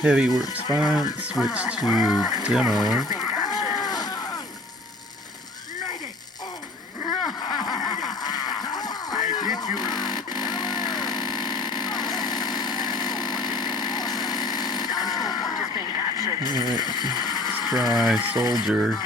Heavy works fine. Switch to demo. Alright, let's try Soldier.